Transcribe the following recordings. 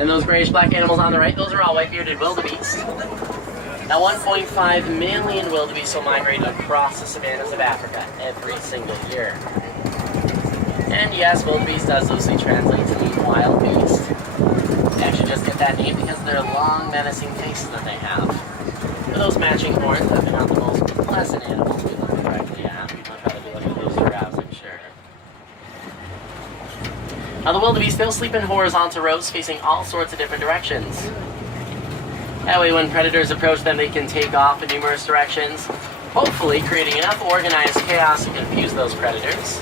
And those grayish-black animals on the right, those are all white-bearded wildebeest. Now 1.5 million wildebeest will migrate across the savannas of Africa every single year. And yes, wildebeest does loosely translate to mean wild beast. They actually just get that name because of their long, menacing faces that they have. For those matching horns, they're not the most pleasant animals we look directly at. We'd much rather be looking at those giraffes, I'm sure. Now the wildebeest, they'll sleep in horizontal rows facing all sorts of different directions. That way when predators approach them, they can take off in numerous directions, hopefully creating enough organized chaos to confuse those predators,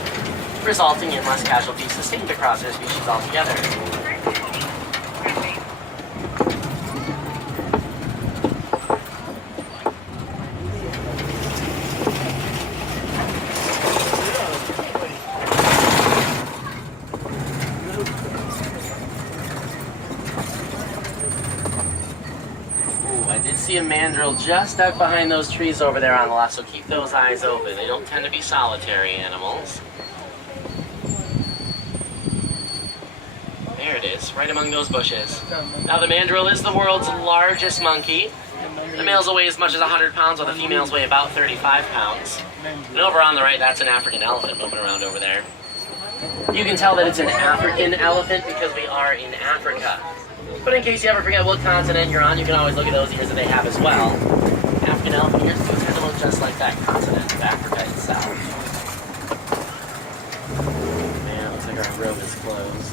resulting in less casualties sustained across their species altogether. See a mandrill just ducked behind those trees over there on the left, so keep those eyes open. They don't tend to be solitary animals. There it is, right among those bushes. Now the mandrill is the world's largest monkey. The males will weigh as much as 100 pounds, while the females weigh about 35 pounds. And over on the right, that's an African elephant moving around over there. You can tell that it's an African elephant because we are in Africa. But in case you ever forget what continent you're on, you can always look at those ears that they have as well. African elephant ears do tend to look just like that continent of Africa itself. Man, it looks like our road is closed.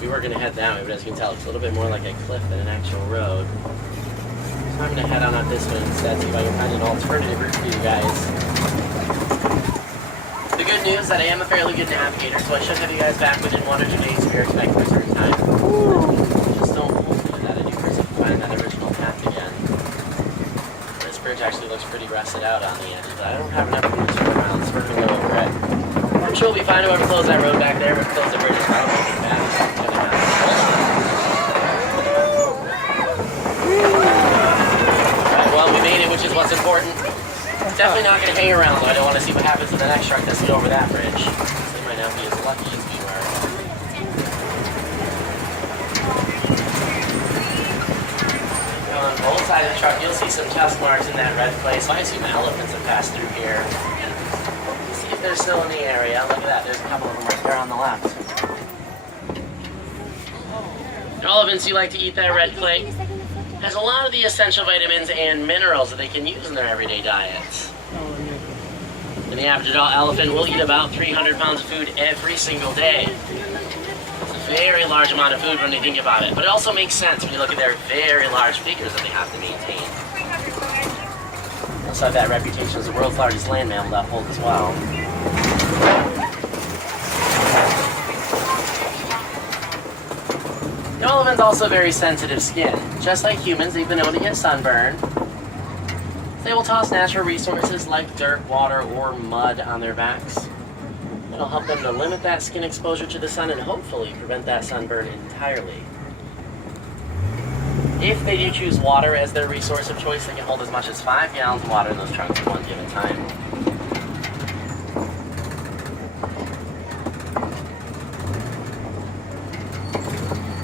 We were going to head that way, but as you can tell, it's a little bit more like a cliff than an actual road. So I'm going to head on up this way instead, see if I can find an alternative route for you guys. The good news is that I am a fairly good navigator, so I should have you guys back within 1 or 2 days if you're expecting a certain time. Just don't hold me to that. I do first find that original path again. This bridge actually looks pretty rusted out on the edges, but I don't have enough room to turn around, so we're going to go over it. I'm sure we'll be fine whoever closed that road back there, but close the bridge as well. We'll get back. Hold on. Alright, well, we made it, which is what's important. Definitely not going to hang around, though. I don't want to see what happens to the next truck that's over that bridge. They might not be as lucky as we were. On both sides of the truck, you'll see some tusk marks in that red clay, so I assume elephants have passed through here. Let's see if they're still in the area. Look at that. There's a couple of them right there on the left. Elephants do like to eat that red clay. Has a lot of the essential vitamins and minerals that they can use in their everyday diets. And the average adult elephant will eat about 300 pounds of food every single day. It's a very large amount of food when you think about it, but it also makes sense when you look at their very large figures that they have to maintain. They also have that reputation as the world's largest land mammal to uphold as well. The elephant's also very sensitive skin. Just like humans, they've been known to get sunburned. They will toss natural resources like dirt, water, or mud on their backs. It'll help them to limit that skin exposure to the sun and hopefully prevent that sunburn entirely. If they do choose water as their resource of choice, they can hold as much as 5 gallons of water in those trunks at one given time.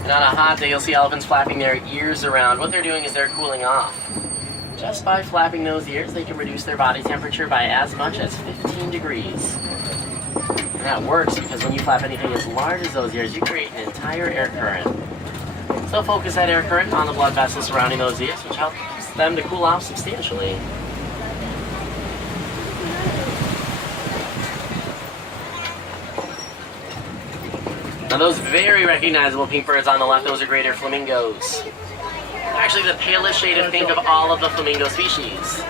And on a hot day, you'll see elephants flapping their ears around. What they're doing is they're cooling off. Just by flapping those ears, they can reduce their body temperature by as much as 15 degrees. And that works because when you flap anything as large as those ears, you create an entire air current. So focus that air current on the blood vessels surrounding those ears, which helps them to cool off substantially. Now those very recognizable pink birds on the left, those are greater flamingos. Actually the palest shade of pink of all of the flamingo species.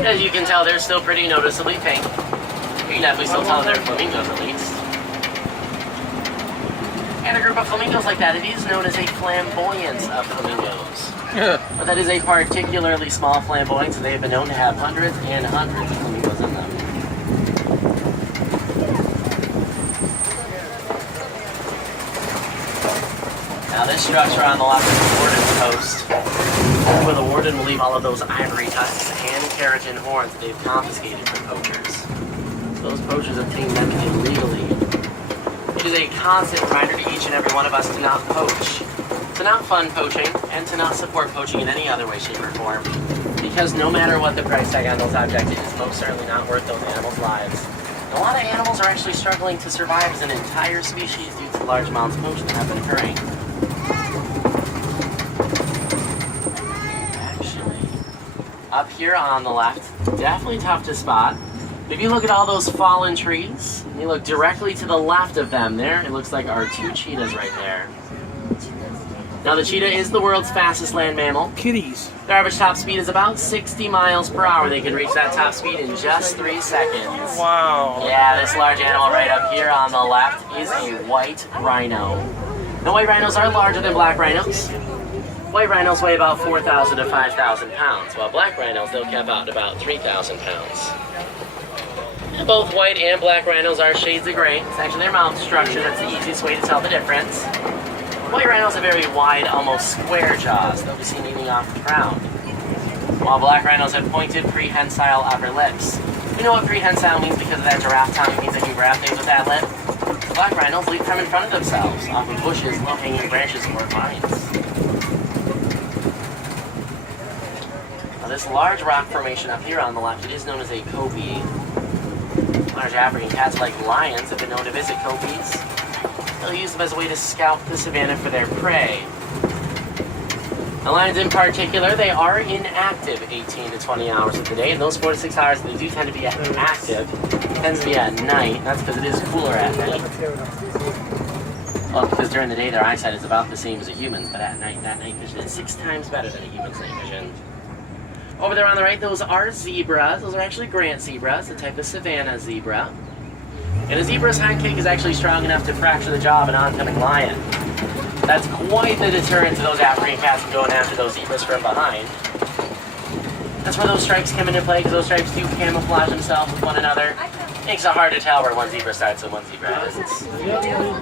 As you can tell, they're still pretty noticeably pink. You can definitely still tell they're flamingos at least. And a group of flamingos like that, it is known as a flamboyance of flamingos. But that is a particularly small flamboyance, and they have been known to have hundreds and hundreds of flamingos in them. Now this structure on the left is the warden's post, where the warden will leave all of those ivory tusks and keratin horns that they've confiscated from poachers. Those poachers obtained them illegally. It is a constant reminder to each and every one of us to not poach, to not fund poaching, and to not support poaching in any other way, shape, or form. Because no matter what the price tag on those objects, it is most certainly not worth those animals' lives. And a lot of animals are actually struggling to survive as an entire species due to large amounts of poaching that have been occurring. Actually, up here on the left, definitely tough to spot. If you look at all those fallen trees, and you look directly to the left of them there, it looks like our two cheetahs right there. Now the cheetah is the world's fastest land mammal. Kitties. Their average top speed is about 60 miles per hour. They can reach that top speed in just 3 seconds. Wow. Yeah, this large animal right up here on the left is a white rhino. Now white rhinos are larger than black rhinos. White rhinos weigh about 4,000 to 5,000 pounds, while black rhinos, they'll cap out at about 3,000 pounds. And both white and black rhinos are shades of gray. It's actually their mouth structure that's the easiest way to tell the difference. White rhinos have very wide, almost square jaws. They'll be seen eating off the ground. While black rhinos have pointed, prehensile upper lips. We know what prehensile means because of that giraffe tongue. It means they can grab things with that lip. Black rhinos leap from in front of themselves, off of bushes, low-hanging branches, or vines. Now this large rock formation up here on the left, it is known as a kopie. Large African cats like lions have been known to visit copies. They'll use them as a way to scout the savannah for their prey. The lions in particular, they are inactive 18 to 20 hours of the day, and those 4 to 6 hours they do tend to be active tends to be at night. That's because it is cooler at night. Well, because during the day their eyesight is about the same as a human's, but at night, that night vision is 6 times better than a human's night vision. Over there on the right, those are zebras. Those are actually Grant zebras, a type of savanna zebra. And a zebra's hind kick is actually strong enough to fracture the jaw of an oncoming lion. That's quite the deterrent to those African cats from going after those zebras from behind. That's where those stripes come into play, because those stripes do camouflage themselves with one another. Makes it hard to tell where one zebra starts and one zebra ends.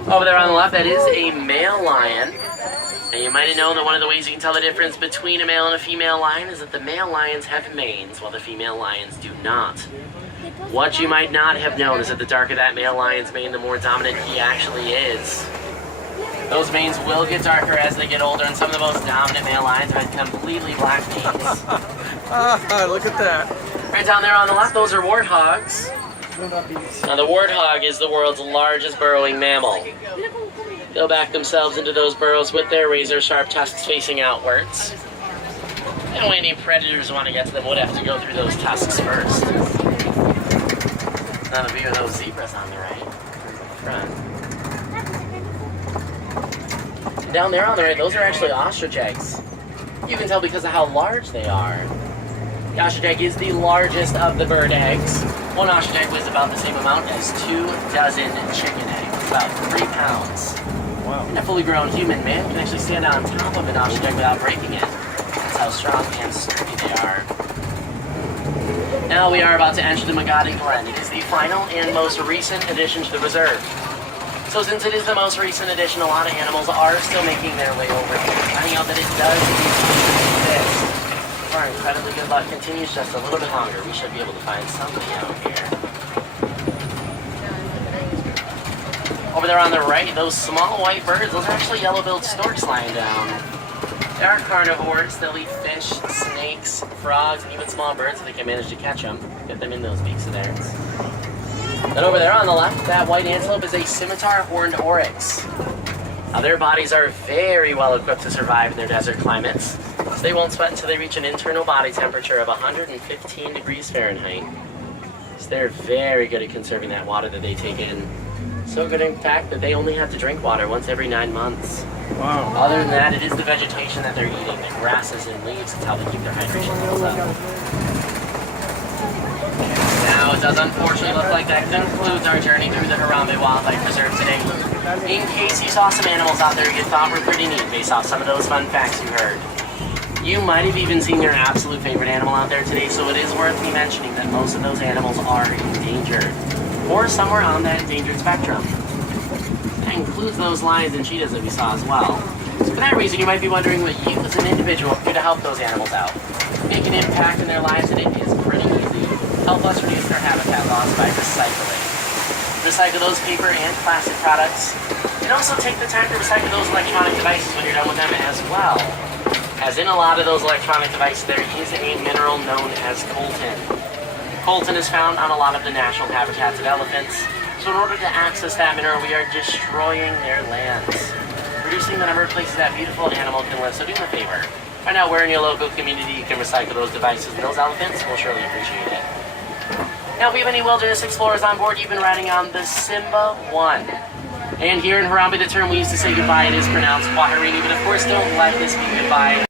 Over there on the left, that is a male lion. And you might have known that one of the ways you can tell the difference between a male and a female lion is that the male lions have manes, while the female lions do not. What you might not have known is that the darker that male lion's mane, the more dominant he actually is. Those manes will get darker as they get older, and some of the most dominant male lions have completely black manes. Look at that. Right down there on the left, those are warthogs. Now the warthog is the world's largest burrowing mammal. They'll back themselves into those burrows with their razor-sharp tusks facing outwards. And when any predators want to get to them, would have to go through those tusks first. Now the view of those zebras on the right, front. And down there on the right, those are actually ostrich eggs. You can tell because of how large they are. The ostrich egg is the largest of the bird eggs. One ostrich egg weighs about the same amount as 2 dozen chicken eggs, about 3 pounds. Wow. And a fully grown human man can actually stand on top of an ostrich egg without breaking it. That's how strong and sturdy they are. Now we are about to enter the Magadi Glen. It is the final and most recent addition to the reserve. So since it is the most recent addition, a lot of animals are still making their way over here. Finding out that it does exist. If our incredibly good luck continues just a little bit longer, we should be able to find something out here. Over there on the right, those small white birds, those are actually yellow-billed storks lying down. They are carnivores. They'll eat fish, snakes, frogs, and even small birds if they can manage to catch them. Get them in those beaks of theirs. Then over there on the left, that white antelope is a scimitar horned oryx. Now their bodies are very well equipped to survive in their desert climates, so they won't sweat until they reach an internal body temperature of 115 degrees Fahrenheit. So they're very good at conserving that water that they take in. So good, in fact, that they only have to drink water once every 9 months. Wow. Other than that, it is the vegetation that they're eating, the grasses and leaves. That's how they keep their hydration levels up. Now, it does unfortunately look like that concludes our journey through the Harambe Wildlife Preserve today. In case you saw some animals out there you thought were pretty neat based off some of those fun facts you heard. You might have even seen your absolute favorite animal out there today, so it is worth me mentioning that most of those animals are endangered, or somewhere on that endangered spectrum. That includes those lions and cheetahs that we saw as well. So for that reason, you might be wondering what you as an individual can do to help those animals out. Make an impact in their lives, and it is pretty easy. Help us reduce their habitat loss by recycling. recycle those paper and plastic products. And also take the time to recycle those electronic devices when you're done with them as well. As in a lot of those electronic devices, there is a mineral known as coltan. Coltan is found on a lot of the natural habitats of elephants. So in order to access that mineral, we are destroying their lands, reducing the number of places that beautiful animal can live. So do me a favor. Find out where in your local community you can recycle those devices and those elephants will surely appreciate it. Now, if we have any wilderness explorers on board, you've been riding on the Simba 1. And here in Harambe, the term we used to say goodbye, it is pronounced Kwaherini, but of course don't let this be goodbye.